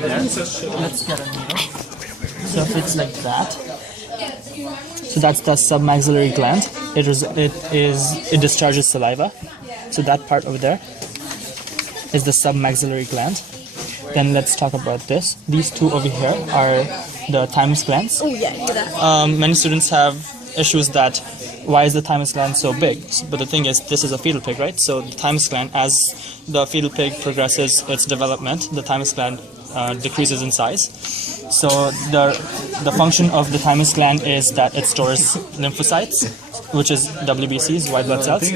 Let's get a needle. So if it's like that, so that's the submaxillary gland. It discharges saliva. So that part over there is the submaxillary gland. Then let's talk about this. These two over here are the thymus glands. Oh yeah, look at that. Many students have issues that why is the thymus gland so big? But the thing is, this is a fetal pig, right? So the thymus gland, as the fetal pig progresses its development, the thymus gland decreases in size. So the function of the thymus gland is that it stores lymphocytes, which is WBCs, white blood cells.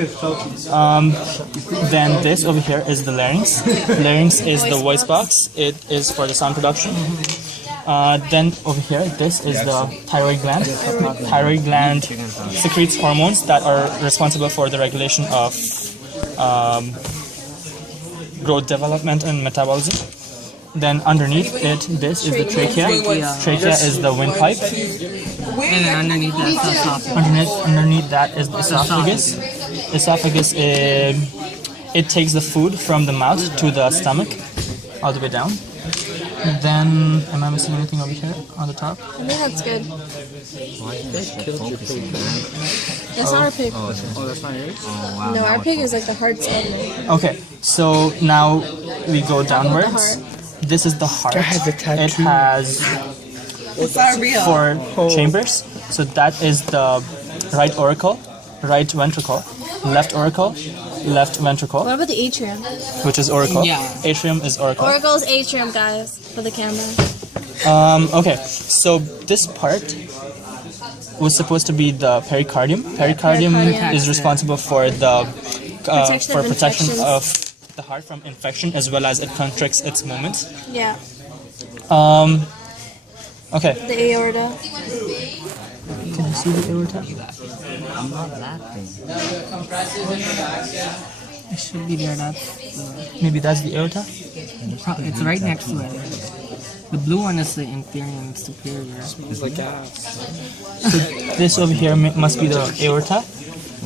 Then this over here is the larynx. Larynx is the voice box. It is for the sound production. Then over here, this is the thyroid gland. Thyroid gland secretes hormones that are responsible for the regulation of growth, development, and metabolism. Then underneath it, this is the trachea. Trachea is the windpipe. And underneath that is the esophagus. Underneath that is the esophagus. Esophagus, it takes the food from the mouth to the stomach, all the way down. Then, am I missing anything over here on the top? I think that's good. That's not our pig. Oh, that's not yours? Oh, wow. No, our pig is like the hard side. Okay, so now we go downwards. This is the heart. It has It's not real. 4 chambers. So that is the right auricle, right ventricle, left auricle, left ventricle, What about the atrium? which is auricle. Yeah. Atrium is auricle. Oracle's atrium, guys, for the camera. Okay, so this part was supposed to be the pericardium. Pericardium Pericardium. is responsible for the Protection of protection infections. of the heart from infection, as well as it contracts its movements. Yeah, Okay, the aorta. can you see the aorta? I'm not laughing. It should be there. Maybe that's the aorta. It's right next to it. The blue one is the inferior and superior. It's like gas. This over here must be the aorta.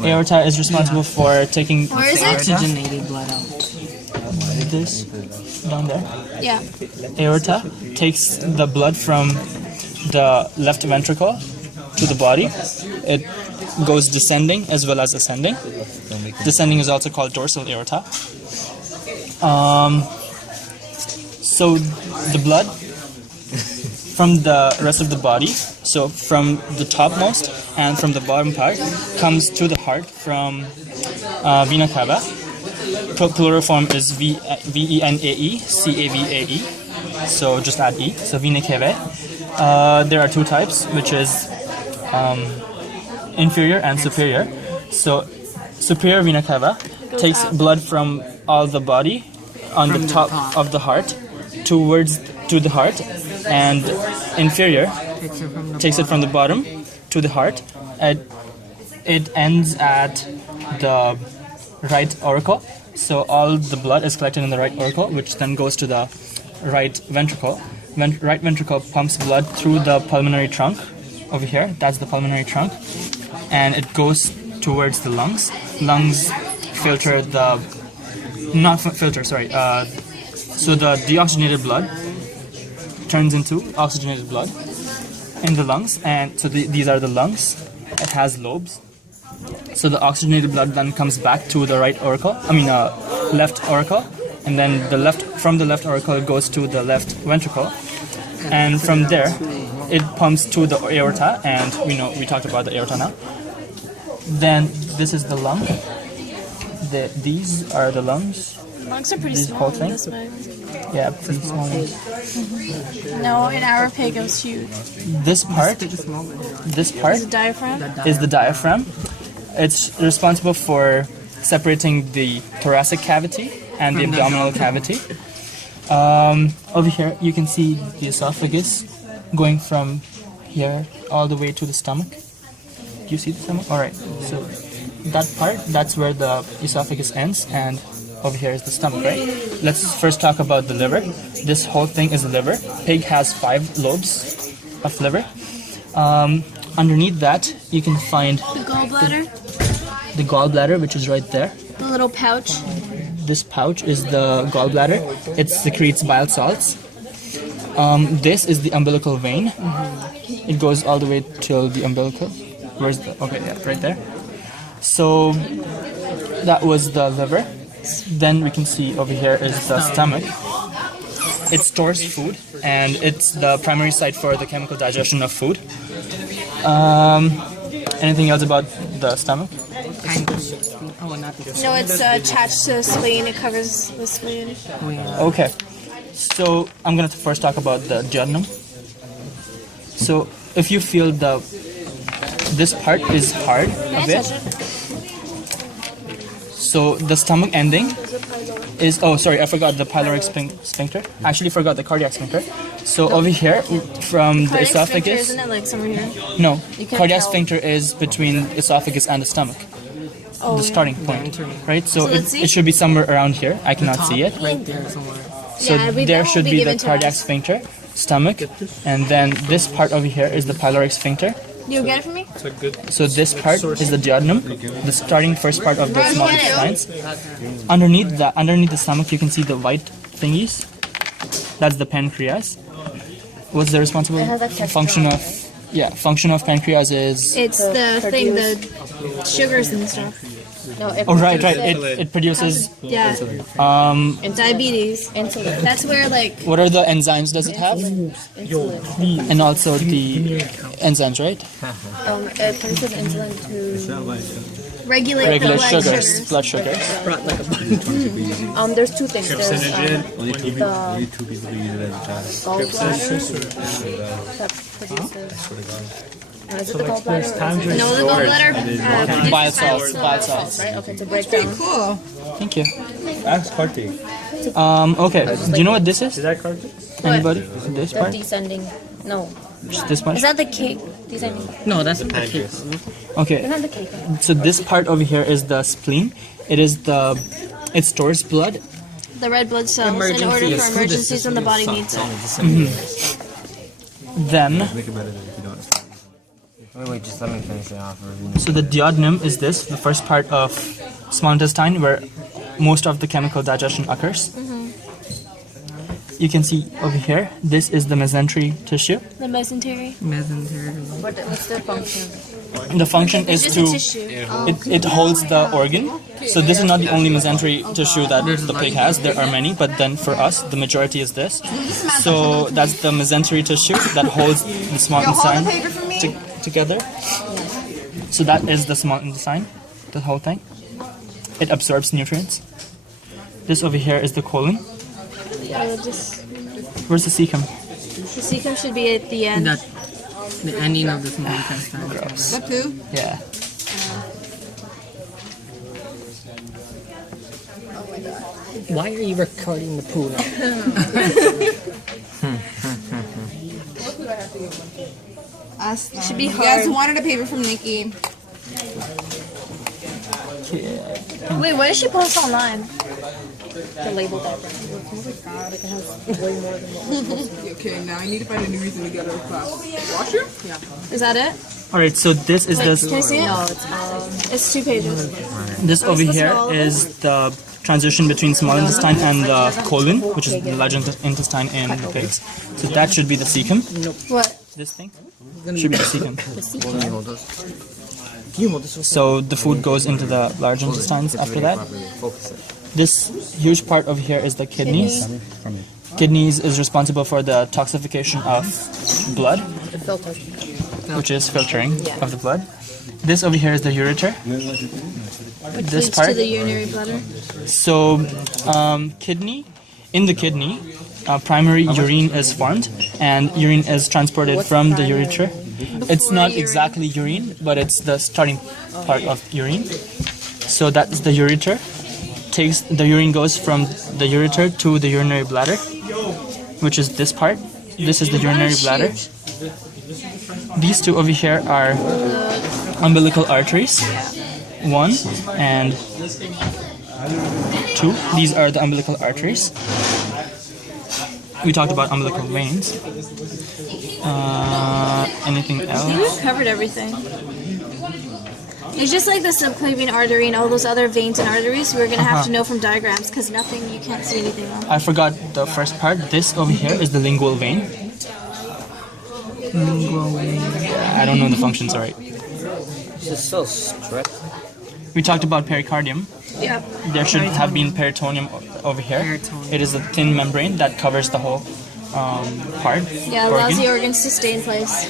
Aorta is responsible for taking Where is it? Oxygenated blood out. this down there. Yeah. Aorta takes the blood from the left ventricle to the body. It goes descending as well as ascending. Descending is also called dorsal aorta. So the blood from the rest of the body, so from the topmost and from the bottom part, comes to the heart from vena cava. Plural form is VENAE, CAVAE. So just add E. So vena cava. There are 2 types, which is inferior and superior. So superior vena cava takes blood from all the body on the top of the heart to the heart, and inferior takes it from the bottom to the heart. It ends at the right auricle. So all the blood is collected in the right auricle, which then goes to the right ventricle. Right ventricle pumps blood through the pulmonary trunk over here. That's the pulmonary trunk, and it goes towards the lungs. Lungs filter the so the deoxygenated blood turns into oxygenated blood in the lungs, and so these are the lungs. It has lobes. So the oxygenated blood then comes back to the left auricle, and then from the left auricle it goes to the left ventricle, and from there it pumps to the aorta, and we talked about the aorta now. Then this is the lung. These are the lungs. Lungs are pretty This small whole in thing? this way. Yeah, pretty small. No, in our pig it was huge. This part Is the diaphragm? is the diaphragm. It's responsible for separating the thoracic cavity and the abdominal cavity. Over here you can see the esophagus going from here all the way to the stomach. Do you see the stomach? Alright, so that part, that's where the esophagus ends, and over here is the stomach, right? Let's first talk about the liver. This whole thing is the liver. Pig has 5 lobes of liver. Underneath that, you can find The gallbladder? the gallbladder, which is right there. The little pouch? This pouch is the gallbladder. It secretes bile salts. This is the umbilical vein. It goes all the way till the umbilical. Where's the? Okay, yeah, right there. So that was the liver. Then we can see over here is the stomach. It stores food, and it's the primary site for the chemical digestion of food. Anything else about the stomach? Pancreas. Oh, not the No, it's attached to the spleen. It covers the spleen. Oh, yeah. Okay, so I'm gonna first talk about the duodenum. So if you feel this part is hard a bit. So the stomach ending is, oh sorry, I forgot the pyloric sphincter. Actually forgot the cardiac sphincter. So over here, from the Cardiac sphincter, esophagus, isn't it like somewhere here? no, can't cardiac tell. sphincter is between esophagus and the stomach, Oh, the starting point, right? So let's see. it should be somewhere around here. I cannot see it. Right there somewhere. So Yeah, there that should will be the given to cardiac us. sphincter, stomach, and then this part over here is the pyloric sphincter. You get it for me? So this part is the duodenum, the starting first part of the small get it. intestines. Underneath the stomach, you can see the white thingies. That's the pancreas. What's the responsible has that texture function on of? Yeah, function of pancreas is. It's the thing, the sugars and stuff. Oh right. It produces. Yeah. Diabetes. Insulin. That's where like. What are the enzymes does it have? And also the enzymes, right? It produces insulin to Regulate Regular the blood sugars, blood sugars. there's two things. There's Only two people use it as a child. gallbladder that produces. Is it the gallbladder? No, the gallbladder. Bile salts, bile salts. Right? Okay, to break down. Cool. Thank you. Ask Kartik. Okay. Do you know what this is? Is that Kartik? Anybody? This The part? descending. No, This part? Is that the cake? descending. No, that's the cake. Okay. Isn't that the cake? So this part over here is the spleen. It stores blood. The red blood cells in order Emergencies. for emergencies when the body needs it. Then, Make it better than if you don't. Wait, just let me finish it off. Review. so the duodenum is the first part of small intestine where most of the chemical digestion occurs. You can see over here, this is the mesentery tissue. The mesentery. Mesentery. What's the function? The function It's is just a to, tissue. it holds the organ. So this is not the only mesentery tissue that the pig has. There are many, but then for us, the majority is this. So that's the mesentery tissue that holds the small Hold the intestine paper for me. together. So that is the small intestine, the whole thing. It absorbs nutrients. This over here is the colon. Where's the cecum? The cecum should be at the end. That the ending of the small intestine. That too? Yeah. Why are you recording the poo now? Ask them. Should be You guys hard. wanted a paper from Nikki. Wait, what did she post online? The label diagram. It has way more than what. Okay, now I need to find a new reason to get out of class. Washroom? Yeah. Is that it? Alright, so this is Can I the see it? No, It's 2 pages. this over supposed to here know all of is the transition between small intestine and the colon, which is the large intestine in the pigs. So that should be the cecum. What? This thing should be the cecum. Can you hold this? Can you hold this? So the food goes into the large intestines after that. Focus it. This huge part over here is the kidneys. Kidneys is responsible for the toxification of blood, The filter. which is filtering of the blood. This over here is the ureter. This Leads part. to the urinary bladder. So, in the kidney, primary urine is formed, and urine is transported from the ureter. It's not urine. exactly urine, but it's the starting part of urine. So that's the ureter. The urine goes from the ureter to the urinary bladder, which is this part. This is the urinary bladder. These two over here are umbilical arteries. 1 and 2. These are the umbilical arteries. We talked about umbilical veins. Anything else? We've covered everything. It's just like the subclavian artery and all those other veins and arteries. We're gonna have to know from diagrams because nothing, you can't see anything on. I forgot the first part. This over here is the lingual vein. I don't know the functions, alright. This is so stressed. We talked about pericardium. Yep. There should have been peritoneum over here. Peritoneum. It is a thin membrane that covers the whole part. Yeah, allows the organ. organs to stay in place.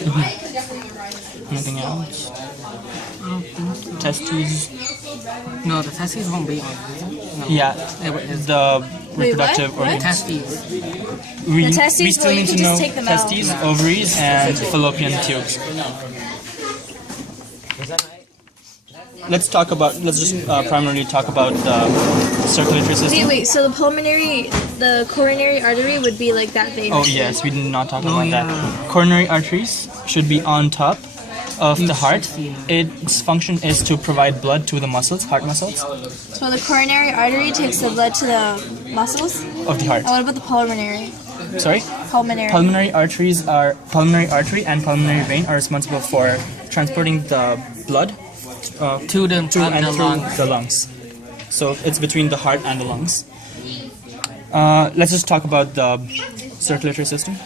Anything else? Testes. No, the testes won't be on. No. Yeah, It's the Wait, what? reproductive What? organs. testes. We, The testes, we still well, you need can to just know take them out. testes, ovaries, and fallopian tubes. Let's just primarily talk about the circulatory system. Wait, so the coronary artery would be like that vein. Oh yes, we did not talk about yeah. that. Coronary arteries should be on top of the heart. Its function is to provide blood to the muscles, heart muscles So the coronary artery takes the blood to the muscles. of the heart. And what about the pulmonary? Sorry? Pulmonary. Pulmonary artery and pulmonary vein are responsible for transporting the blood To the, to and the through lungs. the lungs. So it's between the heart and the lungs. Let's just talk about the circulatory system.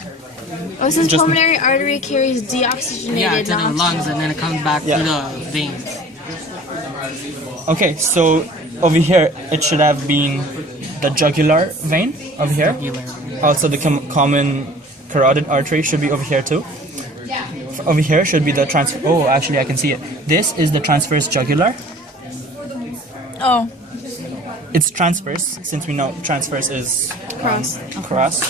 Oh, it says just- pulmonary artery carries deoxygenated Yeah, to the non- lungs, and then it comes back Yeah. to the veins. Okay, so over here it should have been the jugular vein over here. Also the common carotid artery should be over here too. Over here should be the oh, actually I can see it. This is the transverse jugular. Oh, It's transverse, since we know transverse is cross. cross.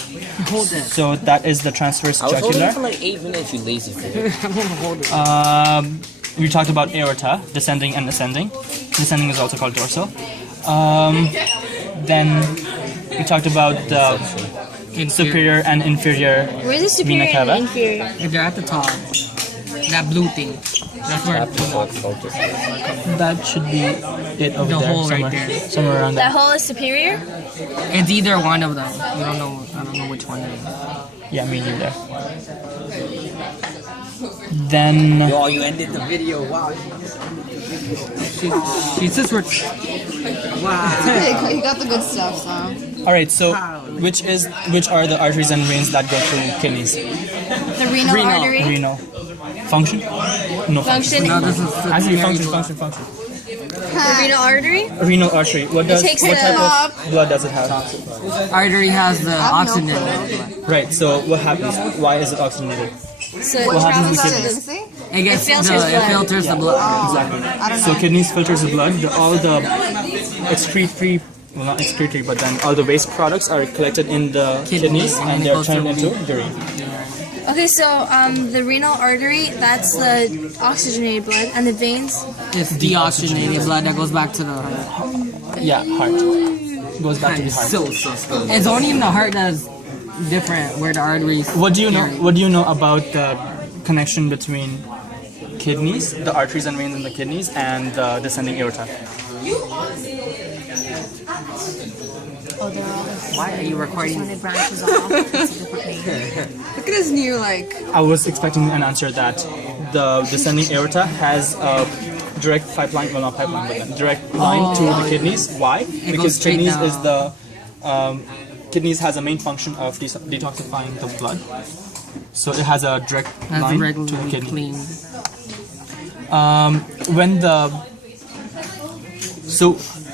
Hold it. So that is the transverse I was holding it jugular. for like 8 minutes, you lazy fool. We talked about aorta, descending and ascending. Descending is also called dorsal. Then we talked about the superior and inferior. Where's the superior Vena cava? and inferior? If they're at the top, that blue thing, that's where That should be it over The there, hole right somewhere, there. somewhere around That there. hole is superior? it's either one of them. We don't know. I don't know which one it is. Yeah, me neither. Then Oh, you ended the video. Wow. She's just rich. He got the good stuff, so. all right, so which are the arteries and veins that go through kidneys? The renal, Renal. artery? Renal function? No function. Function. No, this is Actually, the function. The renal artery? Renal artery. What takes what the- type of blood does it have? artery has the oxygen. Right. So what happens? Why is it oxygenated? So it What happens travels to to kidneys? It gets It filters the, blood. it filters the blood. Exactly. So kidneys filters the blood. All the excretory, well not excretory, but then all the waste products are collected in the kidneys and and it they're goes turned through into urine. Okay, so the renal artery, that's the oxygenated blood, and the veins. It's deoxygenated blood that goes back to the heart. Yeah, heart. Goes back to the heart. It's only in the heart that's different, where the arteries. What do you know? carry. What do you know about the connection between kidneys, the arteries and veins in the kidneys, and the descending aorta? Why are you recording? Look at his new, like, I was expecting an answer that the descending aorta has a direct pipeline, well not pipeline, but then direct line to the kidneys. Why? Because goes straight kidneys down. is the kidneys has a main function of detoxifying the blood. So it has a direct Has line the to the regularly kidney. clean.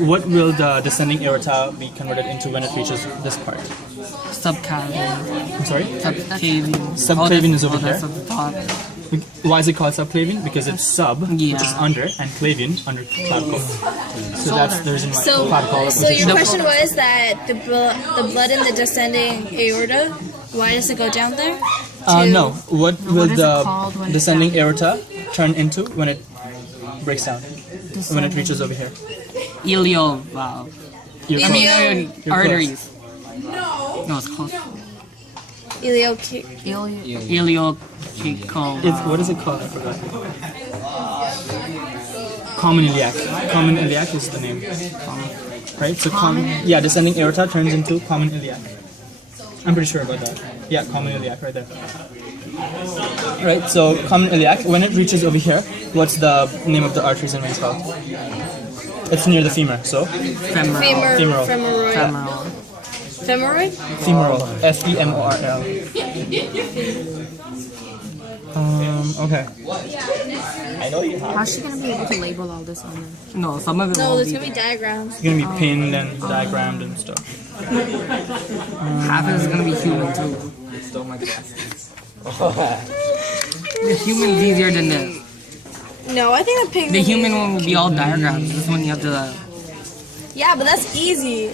What will the descending aorta be converted into when it reaches this part? Subclavian. I'm sorry? Subclavian. Subclavian is over that's here. at the top. Why is it called subclavian? Because it's sub, which is Yeah. under, and clavian, under clavicle. So that's the reason why So, clavicle. so your question was that the blood in the descending aorta, why does it go down there? No. What will is it called the when descending aorta turn into when it breaks down? When it reaches over here? Ilio valve. You're close. You're close. Arteries. No, it's close. Iliocecal. What is it called? I forgot. Common iliac. Common iliac is the name. Right? So yeah, descending aorta turns into common iliac. I'm pretty sure about that. Yeah, common iliac right there. Right. So common iliac. When it reaches over here, what's the name of the arteries and veins called? It's near the femur. So Femoral. Femoral. Femoral. Femoral. Femoral? femoral. Femorl. Okay. How's she gonna be able to label all this on there? No, some of it No, won't there's be. gonna be diagrams. It's gonna be pinned and diagrammed and stuff. Half of it is gonna be human too. Stole my glasses. The human's easier than this. No, I think the pig. The will be- human one will be all diagrams. This one you have to. Yeah, but that's easy.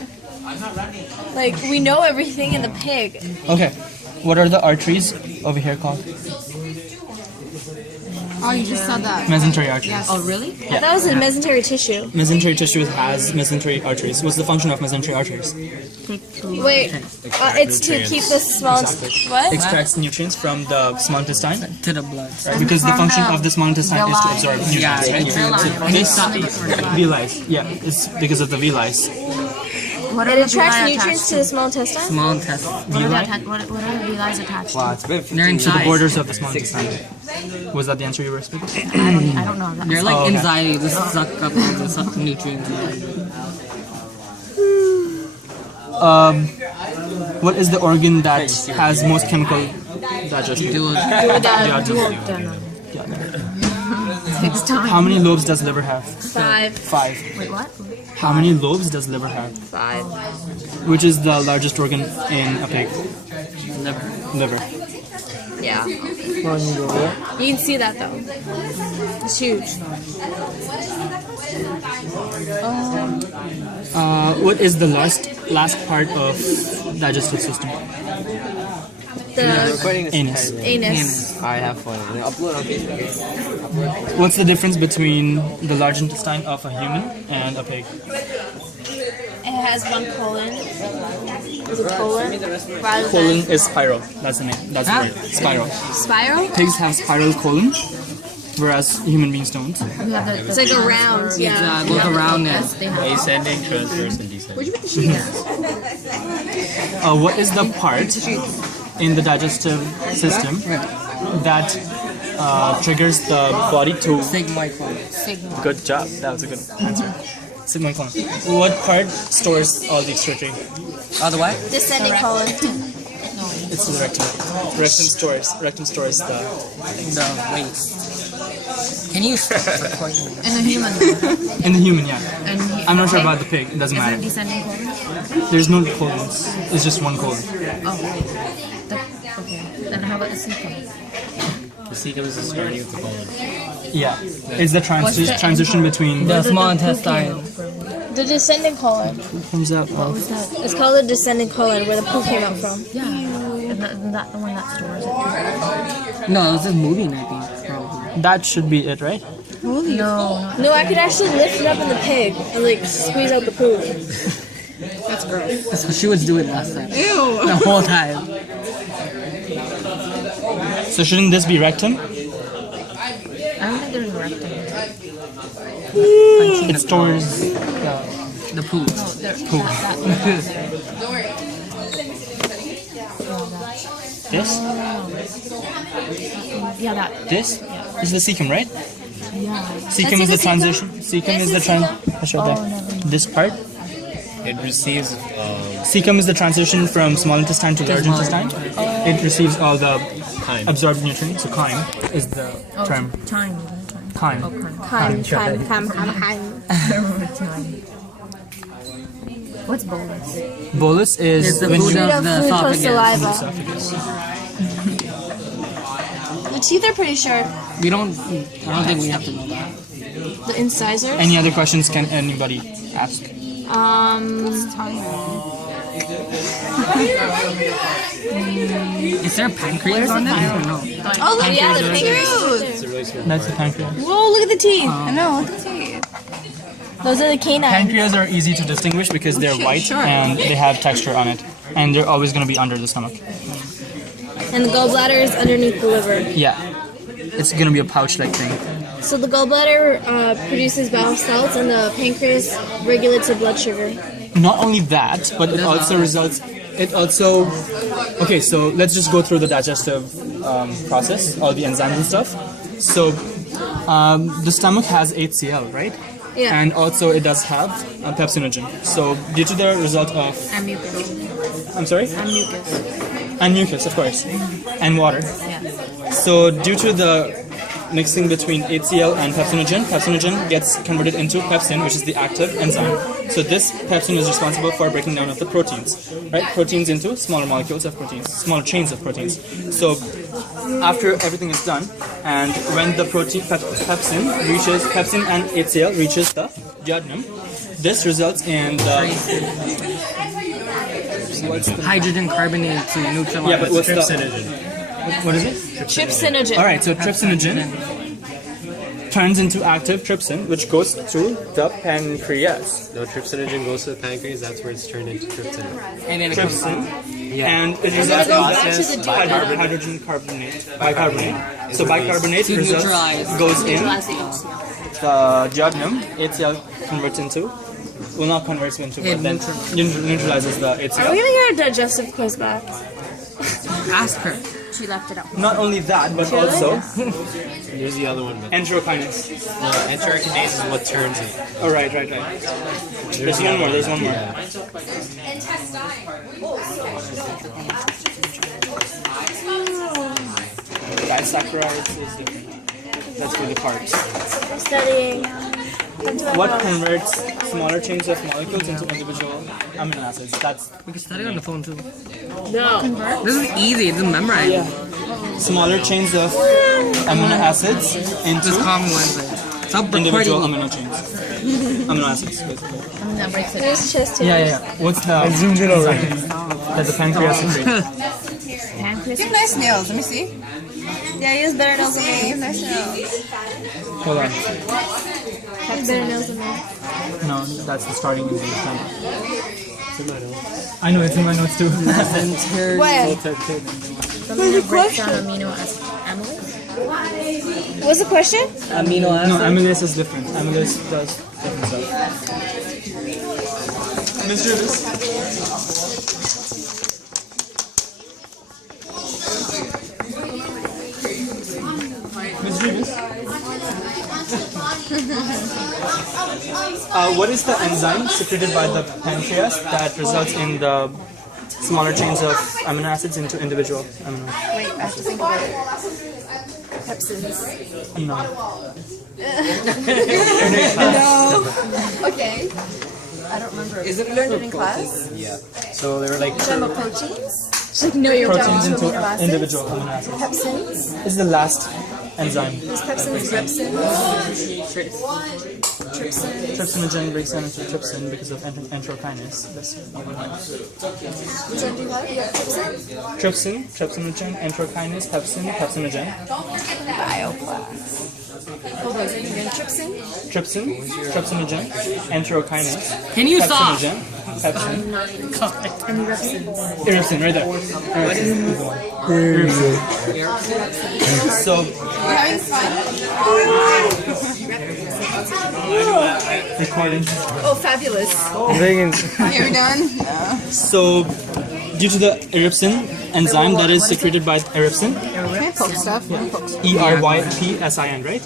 Like we know everything in the pig. Okay. What are the arteries over here called? Oh, you just said that. Mesentery arteries. Oh, really? That was in mesentery tissue. Mesentery tissue has mesentery arteries. What's the function of mesentery arteries? Wait, it's to keep the small. What? Extracts nutrients from the small intestine. To the blood. Right? Because the function of the small intestine is to absorb Yeah, nutrients. it's Villi. Yeah, it's because of the villi. What It attracts nutrients to the small intestine. small intestine. What are the villi attached to? Wow, it's been 15 They're To the inside. borders of the small intestine. Was that the answer you were expecting? I don't know. They're like Oh, okay. inside. You just suck up all the nutrients. What is the organ that has most chemical digestion? Takes time. How many lobes does liver have? 5. 5. Wait, what? How many lobes does liver have? 5. Which is the largest organ in a pig? Liver. Liver. Yeah. You can see that though. It's huge. What is the last part of digestive system? The recording this Anus. anus. I have fun. And then upload on Facebook. What's the difference between the large intestine of a human and a pig? It has one colon. Is it colon? Rather Colon than is spiral. That's the name. That's the word. Spiral. spiral? Pigs have spiral colon, whereas human beings don't. We have the It's like a round. Yeah. Goes around it. they have. Ascending, transverse, and descending. What is the part in the digestive system that triggers the body to? Sigmoid colon. Good job. That was a good answer. Sigmoid colon. What part stores all the excretory? Other way? Descending colon. It's the rectum. Rectum stores the. The waste. Can you record me? In the human. In the human, yeah. And I'm not sure about the pig. It doesn't Is it matter. descending colon? There's no colons. It's just one colon. Okay. Then how about the cecum? The cecum is the starting of the colon. Yeah. It's the transition between. The small intestine. The descending colon. Comes out What of. was that? It's called the descending colon, where the poo came out from. Yeah. Isn't that the one that stores it? No, it's just moving, I think. Probably. That should be it, right? No. No, I could actually lift it up in the pig and like squeeze out the poo. That's gross. So she would do it last time. Ew. The whole time. So shouldn't this be rectum? I don't think there's a rectum. It stores. The poo. This? Yeah, that. This? This is the cecum, right? Yeah. Cecum is the the cecum. transition. Cecum is the This is This part. It receives Cecum is the transition from small intestine to large intestine. It receives all the chyme. absorbed nutrients. So chyme is the term. Time. Chyme. Time. What's bolus? Bolus is It's the when food you of the Food or esophagus. saliva. The teeth are pretty sharp. We don't. I don't think we have to know that. The incisors. Any other questions can anybody ask? Is there a pancreas on this? Or no? Oh, look, yeah, the pancreas. That's the pancreas. Whoa, look at the teeth. I know, look at the teeth. Those are the canines. Pancreas are easy to distinguish because they're white and they have texture on it. And they're always going to be under the stomach. And the gallbladder is underneath the liver. Yeah. It's going to be a pouch-like thing. So the gallbladder produces bile salts and the pancreas regulates the blood sugar. Not only that, but it also results it also, okay, so let's just go through the digestive process, all the enzymes and stuff. So the stomach has HCl, right? Yeah. And also it does have pepsinogen. So due to the result of, And mucus. I'm sorry? And mucus. And mucus, of course, and water. Yeah. So due to the mixing between HCl and pepsinogen gets converted into pepsin, which is the active enzyme. So this pepsin is responsible for breaking down of the proteins, right? Proteins into smaller molecules of proteins, smaller chains of proteins. So after everything is done, and when the pepsin and HCl reaches the duodenum, this results in the Hydrogen carbonate to neutralize. yeah, but what's the Trypsinogen. what is it? Trypsinogen. All right, so trypsinogen turns into active trypsin, which goes to the pancreas. No, trypsinogen goes to the pancreas. That's where it's turned into trypsin. And then it comes Trypsin, Yeah. and it then results it goes in back to the duodenum. hydrogen carbonate, bicarbonate. So bicarbonate To results, neutralize. goes in Neutralize the HCl. the duodenum. HCl converts into, well, not converts into, but then neutralizes the Are we HCl. gonna get a digestive quiz back? ask her. She left it out. Not only that, but also Here's the other one. But enterokinase. enterokinase is what turns it. Oh, right. There's one more. There's one more. Disaccharides is different. That's for the carbs. I'm studying. What converts smaller chains of molecules into individual amino acids? That's We can study on the phone too. No. This is easy. It's memorize. smaller chains of amino acids into Just common ones. Stop individual recording. amino chains. Amino acids, basically. And that breaks it. There's chest here. Yeah. What's the? I zoomed in already. That's the pancreas secrete. Pancreas. You have nice nails. Let me see. Yeah, he has better nails than me. You have nice nails. Hold on. He has better nails than me. No, that's the starting of the plan. I know it's in my notes too. Where? Something that breaks down amino acid amylase. What's the question? Amino acid. No, amylase is different. Amylase does different stuff. Let's do this. Let's do this. What is the enzyme secreted by the pancreas that results in the smaller chains of amino acids into individual amino acids? Wait, I have to think about it. Pepsins. No. No. Okay. I don't remember. Is it learned it in class? Yeah. So they were like. Talking about proteins? She's like, no, you're Proteins wrong. into amino acids? individual amino acids. Pepsins? This is the last enzyme. Is pepsins ripsin? Trypsinogen breaks down into trypsin because of enterokinase. That's Which one do you have? You have trypsin? trypsinogen, enterokinase, pepsinogen, Bioclass. Hold on, say it again. Trypsin? trypsinogen, enterokinase, Can you stop? pepsinogen, pepsin, And ripsin. irisin, right there. Irisin. So, You're having fun? recording. Oh, fabulous. Are we done? No. So, due to the irisin enzyme that is secreted by irisin, Can I poke stuff? ERYPSIN, right?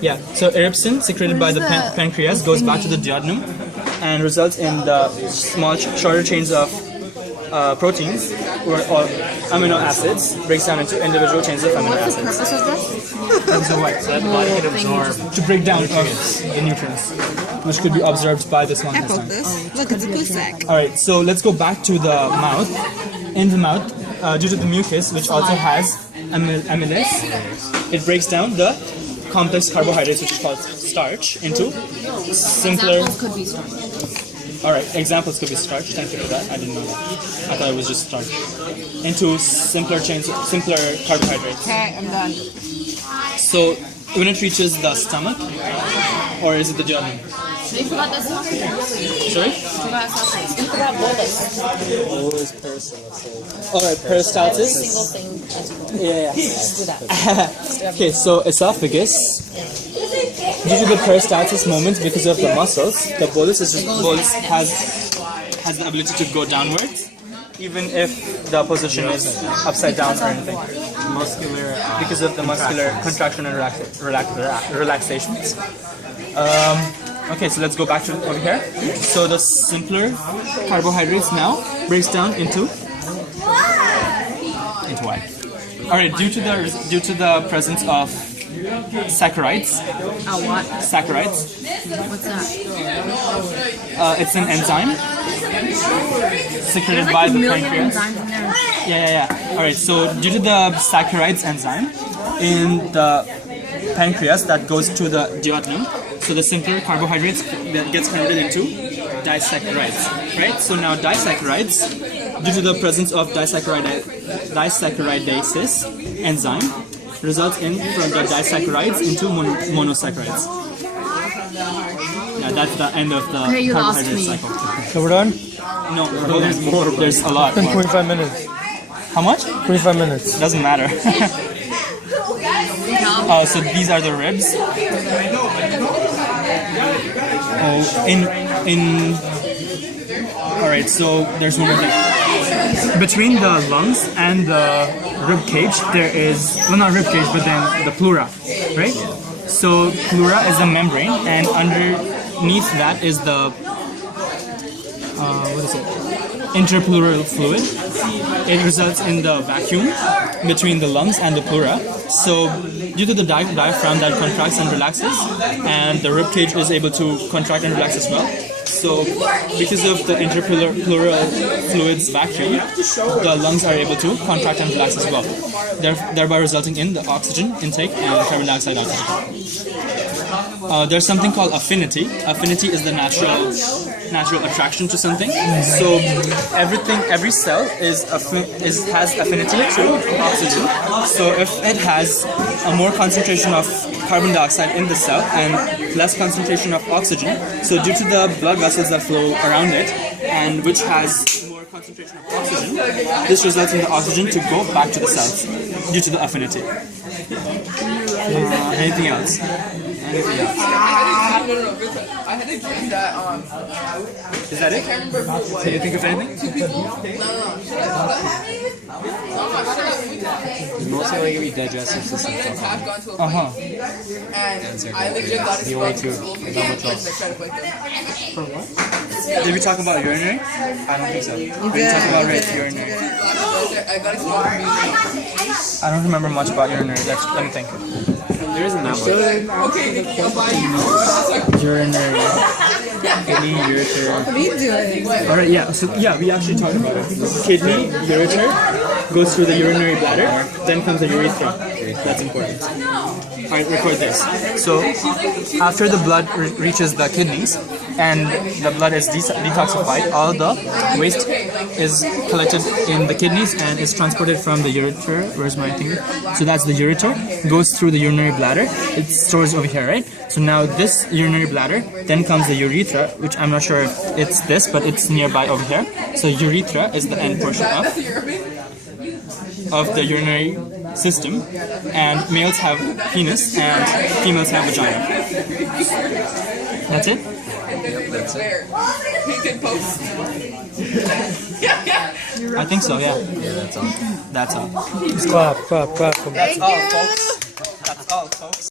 Yeah, so irisin secreted by the pancreas goes back to the duodenum and results in the small, shorter chains of proteins or amino acids, breaks down into individual chains of amino acids. Purpose of this? That's the what? So that body can absorb. To break down the nutrients, which could be observed by the small I poke intestine. this. Look, it's a poo sack. Alright, so let's go back to the mouth. In the mouth, due to the mucus, which also has amylase, it breaks down the complex carbohydrates, which is called starch, into simpler. Could be starch. Alright, examples could be starch. Thank you for that. I didn't know that. I thought it was just starch. Into simpler chains, simpler carbohydrates. Okay, I'm done. So when it reaches the stomach, or is it the duodenum? You forgot the sausage. Sorry? You forgot bolus. Alright, peristalsis. Single thing. Yeah. Do that. Okay, so esophagus. Due to the peristalsis moment, because of the muscles, the bolus has the ability to go downwards, even if the position is upside down or anything, Muscular. because of the muscular contraction and relaxations. Okay, so let's go back to over here. So the simpler carbohydrates now breaks down into what? All right, due to the presence of saccharides. What? Saccharides. What's that? It's an enzyme secreted There's by like a the million pancreas. enzymes in there. Yeah. All right. So due to the saccharides enzyme in the pancreas that goes to the duodenum, so the simpler carbohydrates that gets converted into disaccharides. Right. So now disaccharides, due to the presence of disaccharidases enzyme, results in from the disaccharides into monosaccharides. Yeah, that's the end of the Okay, you lost carbohydrate me. cycle. So we're done? No, there's more. There's a lot more. 25 minutes. How much? 25 minutes. Doesn't matter. So these are the ribs. All right. So there's one more thing. Between the lungs and the rib cage, there is not rib cage, but then the pleura, right? So pleura is a membrane, and underneath that is the what is it? Interpleural fluid. It results in the vacuum between the lungs and the pleura. So due to the diaphragm that contracts and relaxes, and the rib cage is able to contract and relax as well. So because of the interpleural fluids vacuum, the lungs are able to contract and relax as well, thereby resulting in the oxygen intake and carbon dioxide outside. There's something called affinity. Affinity is the natural attraction to something. So every cell has affinity to oxygen. So if it has a more concentration of carbon dioxide in the cell and less concentration of oxygen, so due to the blood vessels that flow around it, and which has more concentration of oxygen, this results in the oxygen to go back to the cells due to the affinity. Anything else? Anything else? I had a dream that Is that it? Can you think of anything? It's mostly like every digestive system. I've gone to a Uh huh. and I legit got The only two. Not much else. Did we talk about urinary? I don't think so. We didn't talk about urinary. I got exposed. I don't remember much about urinary. Let me think. There isn't that much. Urinary. Kidney, ureter. What are you doing? Alright, yeah. So yeah, we actually talked about it. Kidney, ureter, goes through the urinary bladder, then comes the urethra. That's important. Alright, record this. So after the blood reaches the kidneys and the blood is detoxified, all the waste is collected in the kidneys and is transported from the ureter. Where's my thing? So that's the ureter, goes through the urinary bladder. It stores over here, right? So now this urinary bladder, then comes the urethra, which I'm not sure if it's this, but it's nearby over here. So urethra is the end portion of the urinary system, and males have penis and females have vagina. That's it? I think so, yeah. Yeah, that's all. That's all. Just clap. That's all, folks. That's all, folks.